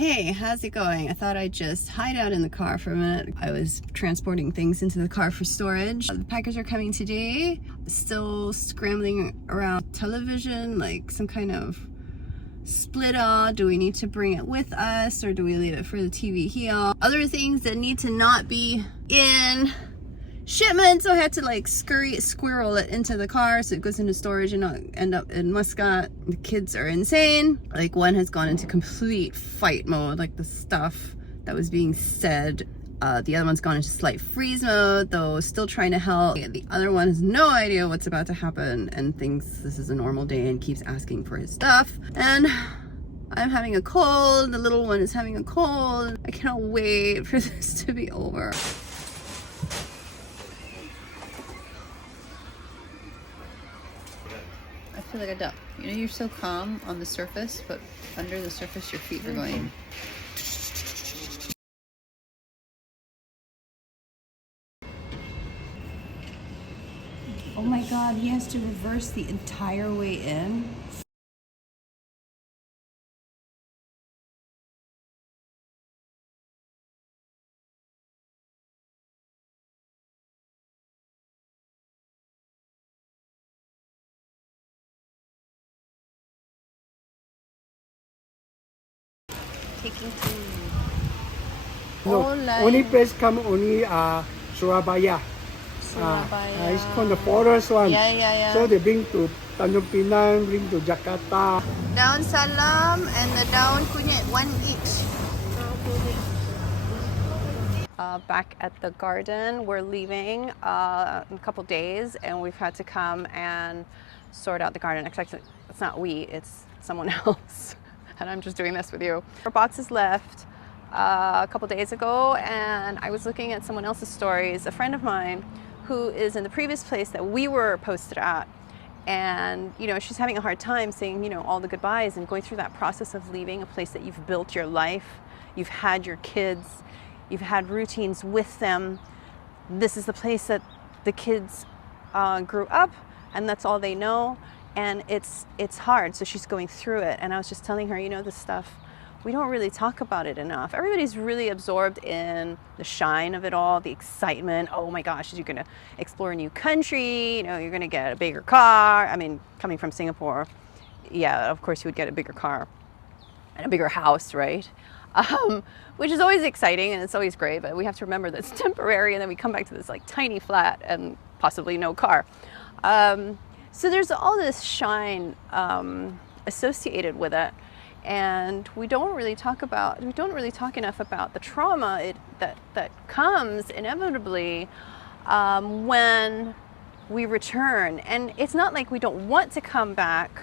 Hey, how's it going? I thought I'd just hide out in the car for a minute. I was transporting things into the car for storage. The packers are coming today. Still scrambling around television, like some kind of splitter. Do we need to bring it with us or do we leave it for the TV here? Other things that need to not be in shipment, so I had to like squirrel it into the car so it goes into storage and not end up in Muscat. The kids are insane. Like, one has gone into complete fight mode, like the stuff that was being said. The other one's gone into slight freeze mode, though still trying to help. The other one has no idea what's about to happen and thinks this is a normal day and keeps asking for his stuff. And I'm having a cold, the little one is having a cold. I cannot wait for this to be over. I feel like a duck. You know, you're so calm on the surface, but under the surface, your feet are going. Oh my God, he has to reverse the entire way in. Taking food. No, only place come only Surabaya. Surabaya. It's called the forest one. Yeah. So they bring to Tanjung Pinang, bring to Jakarta. Daun salam and the daun kunyit, one each. Back at the garden, we're leaving in a couple days, and we've had to come and sort out the garden. Actually, it's not we, it's someone else. And I'm just doing this with you. Our boxes left a couple days ago, and I was looking at someone else's stories. A friend of mine who is in the previous place that we were posted at, and you know, she's having a hard time saying, you know, all the goodbyes and going through that process of leaving a place that you've built your life, you've had your kids, you've had routines with them. This is the place that the kids grew up, and that's all they know. And it's hard, so she's going through it. And I was just telling her, you know, this stuff, we don't really talk about it enough. Everybody's really absorbed in the shine of it all, the excitement. Oh my gosh, you're gonna explore a new country, you know, you're gonna get a bigger car. I mean, coming from Singapore, yeah, of course you would get a bigger car and a bigger house, right? Which is always exciting and it's always great, but we have to remember that it's temporary, and then we come back to this like tiny flat and possibly no car. So there's all this shine associated with it, and we don't really talk enough about the trauma that comes inevitably when we return. And it's not like we don't want to come back.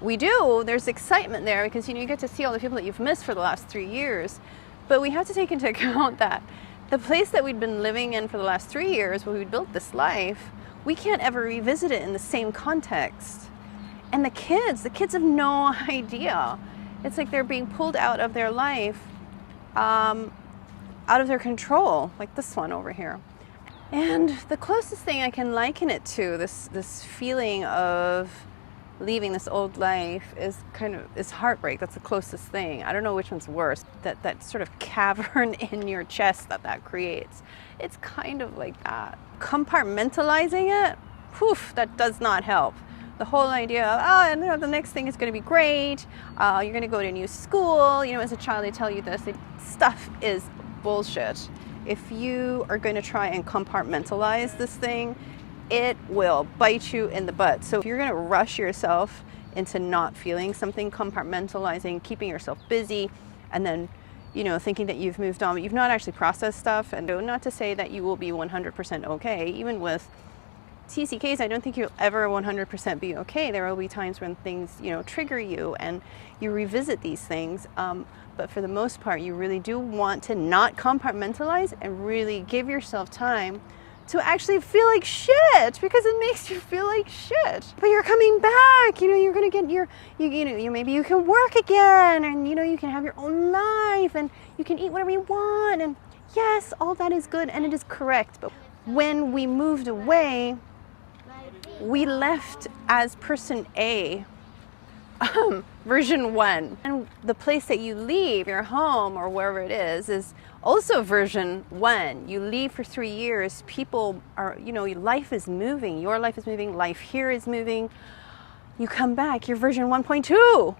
We do. There's excitement there because, you know, you get to see all the people that you've missed for the last 3 years. But we have to take into account that the place that we'd been living in for the last 3 years, where we built this life, we can't ever revisit it in the same context. And the kids have no idea. It's like they're being pulled out of their life, out of their control, like this one over here. And the closest thing I can liken it to, this feeling of leaving this old life, is heartbreak. That's the closest thing. I don't know which one's worse. That sort of cavern in your chest that creates. It's kind of like that. Compartmentalizing it, poof, that does not help. The whole idea of, you know, the next thing is going to be great. You're going to go to a new school. You know, as a child, they tell you this. Stuff is bullshit. If you are going to try and compartmentalize this thing, it will bite you in the butt. So if you're going to rush yourself into not feeling something, compartmentalizing, keeping yourself busy, and then, you know, thinking that you've moved on, but you've not actually processed stuff. And not to say that you will be 100% okay. Even with TCKs, I don't think you'll ever 100% be okay. There will be times when things, you know, trigger you and you revisit these things. But for the most part, you really do want to not compartmentalize and really give yourself time to actually feel like shit, because it makes you feel like shit. But you're coming back, you know, you're gonna get maybe you can work again, and you know, you can have your own life, and you can eat whatever you want, and yes, all that is good and it is correct. But when we moved away, we left as person A version 1. And the place that you leave, your home or wherever it is also version 1. You leave for 3 years, people are, you know, life is moving, your life is moving, life here is moving. You come back, you're version 1.2.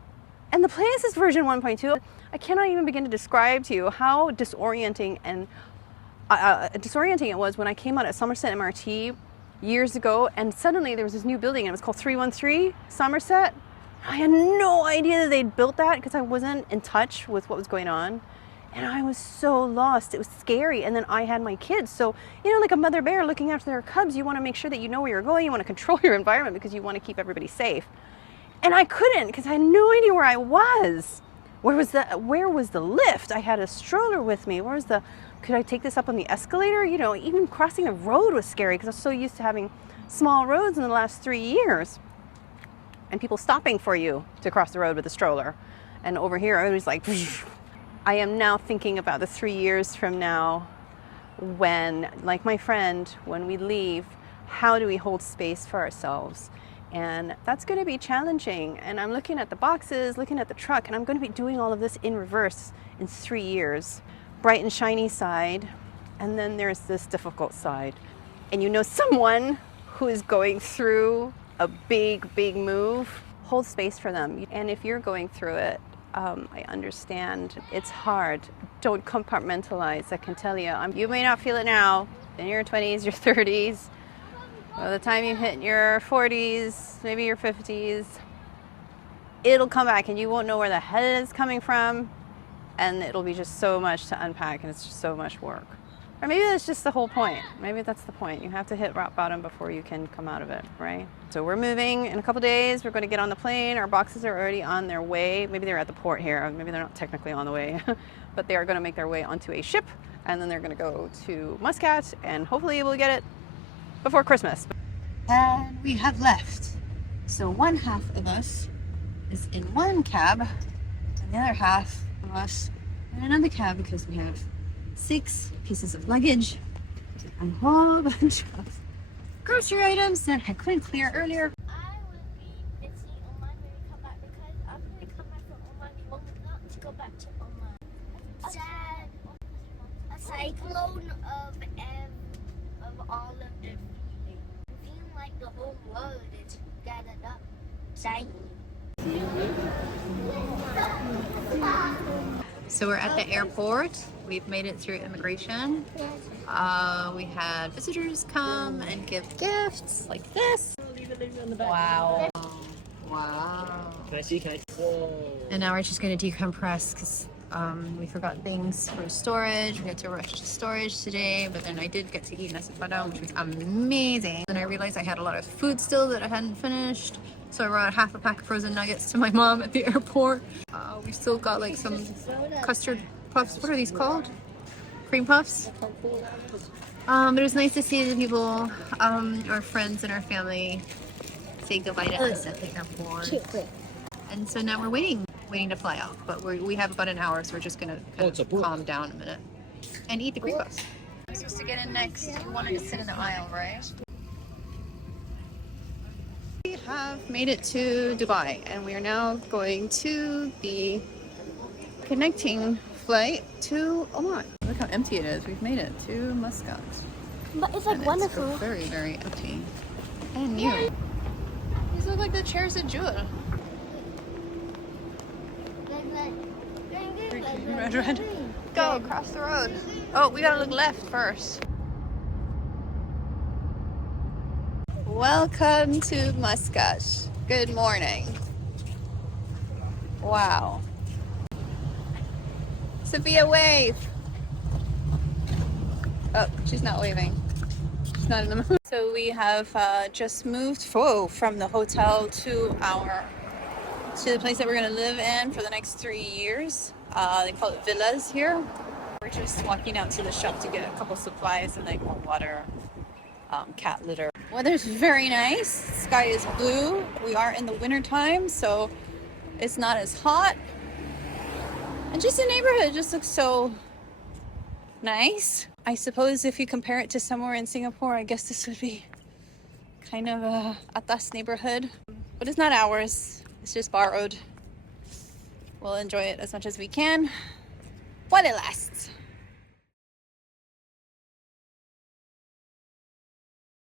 And the place is version 1.2. I cannot even begin to describe to you how disorienting and disorienting it was when I came out at Somerset MRT years ago, and suddenly there was this new building and it was called 313 Somerset. I had no idea that they'd built that because I wasn't in touch with what was going on. And I was so lost. It was scary. And then I had my kids. So, you know, like a mother bear looking after their cubs, you want to make sure that you know where you're going. You want to control your environment because you want to keep everybody safe. And I couldn't because I had no idea where I was. Where was the lift? I had a stroller with me. Could I take this up on the escalator? You know, even crossing a road was scary because I was so used to having small roads in the last 3 years. And people stopping for you to cross the road with a stroller. And over here, I was like, I am now thinking about the 3 years from now when, like my friend, when we leave, how do we hold space for ourselves? And that's going to be challenging. And I'm looking at the boxes, looking at the truck, and I'm going to be doing all of this in reverse in 3 years. Bright and shiny side, and then there's this difficult side. And you know someone who is going through a big, big move, hold space for them. And if you're going through it, I understand it's hard. Don't compartmentalize, I can tell you. You may not feel it now, in your 20s, your 30s. By the time you hit your 40s, maybe your 50s, it'll come back and you won't know where the hell it's coming from. And it'll be just so much to unpack and it's just so much work. Or maybe that's just the whole point. Maybe that's the point. You have to hit rock bottom before you can come out of it, right? So we're moving in a couple days. We're going to get on the plane. Our boxes are already on their way. Maybe they're at the port here. Maybe they're not technically on the way, but they are going to make their way onto a ship. And then they're going to go to Muscat and hopefully we'll get it before Christmas. And we have left. So one half of us is in one cab and the other half of us in another cab because we have 6 pieces of luggage and a whole bunch of grocery items that I couldn't clear earlier. I will be visiting Oman when we come back because after we come back from Oman, we won't want to go back to Oman. Sad, a cyclone of all of the feelings. Feeling like the whole world is gathered up. Sad. So we're at the airport. We've made it through immigration. We had visitors come and give gifts like this. Wow. Wow. Can I see? And now we're just going to decompress because we forgot things for storage. We had to rush to storage today, but then I did get to eat nasi padang, which was amazing. Then I realized I had a lot of food still that I hadn't finished. So I brought half a pack of frozen nuggets to my mom at the airport. We still got like some custard puffs. What are these called? Cream puffs? But it was nice to see the people, our friends and our family, say goodbye to us at the airport. And so now we're waiting to fly out. But we have about an hour, so we're just gonna kind of calm down a minute and eat the cream puffs. I'm supposed to get in next. You wanted to sit in the aisle, right? We have made it to Dubai, and we are now going to the connecting flight to Oman. Look how empty it is. We've made it to Muscat. But it's like And wonderful. It's very, very empty and new. These look like the chairs at Jewel. Red. Go across the road. Oh, we gotta look left first. Welcome to Muscat. Good morning. Wow. Safira, wave. Oh, she's not waving. She's not in the mood. So we have just moved from the hotel to the place that we're gonna live in for the next 3 years. They call it villas here. We're just walking out to the shop to get a couple supplies and like more water, cat litter. Weather's very nice. Sky is blue. We are in the winter time, so it's not as hot. And just the neighborhood just looks so nice. I suppose if you compare it to somewhere in Singapore, I guess this would be kind of a atas neighborhood. But it's not ours. It's just borrowed. We'll enjoy it as much as we can while it lasts.